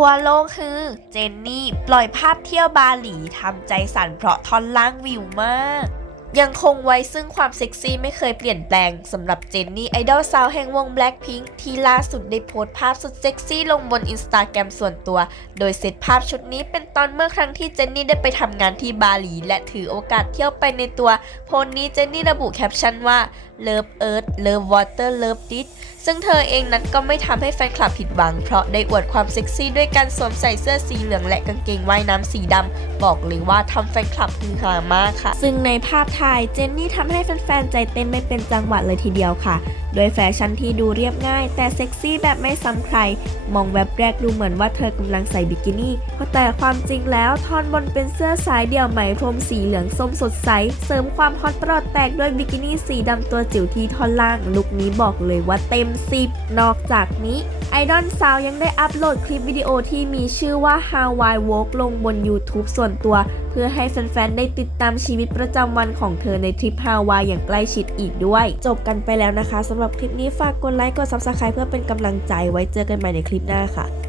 ทั่วโลกคือ เจนนี่ปล่อยภาพเที่ยวบาหลีทำใจสั่นเพราะท่อนล่างวิวมาก ยังคงไว้ซึ่งความเซ็กซี่ไม่เคยเปลี่ยนแปลงสำหรับเจนนี่ไอดอลสาวแห่งวง Blackpink ที่ล่าสุดได้โพสต์ภาพสุดเซ็กซี่ลงบนอินสตาแกรมส่วนตัว โดยเซตภาพชุดนี้เป็นตอนเมื่อครั้งที่เจนนี่ได้ไปทำงานที่บาหลี และถือโอกาสเที่ยวไปในตัวโพสต์นี้เจนนี่ระบุแคปชั่นว่า Love Earth Love Water Love This ซึ่งเธอเองนั้นก็ไม่ทำให้แฟนคลับผิดหวัง เพราะได้อวดความเซ็กซี่ด้วยการสวมใส่เสื้อสีเหลืองและกางเกงว่ายน้ำสีดำบอกเลยว่าทำแฟนคลับฮือฮามากค่ะ ซึ่งในภาพถ่ายเจนนี่ทำให้แฟนๆใจเต้นไม่เป็นจังหวะเลยทีเดียวค่ะโดยแฟชั่นที่ดูเรียบง่าย แต่เซ็กซี่แบบไม่ซ้ำใคร มองแวบแรกดูเหมือนว่าเธอกำลังใส่บิกินี่แต่ความจริงแล้วท่อนบนเป็นเสื้อสายเดี่ยวไหมพรมสีเหลืองส้มสดใส เสริมความฮอตปลอดแตกด้วยบิกินี่สีดำตัวจิ๋วที่ท่อนล่าง ลุคนี้บอกเลยว่าเต็ม 10 นอกจากนี้ไอดอลสาวยังได้อัปโหลดคลิปวิดีโอที่มีชื่อว่า Hawaii Walk ลงบน YouTube ส่วนตัว เพื่อให้แฟนๆ ได้ติดตามชีวิตประจำวันของเธอในทริปฮาวายอย่างใกล้ชิดอีกด้วย จบกันไปแล้วนะคะสำำหรับคลิปนี้ฝากกดไลค์กด Subscribe เพื่อเป็นกำลังใจไว้เจอกันใหม่ในคลิปหน้าค่ะ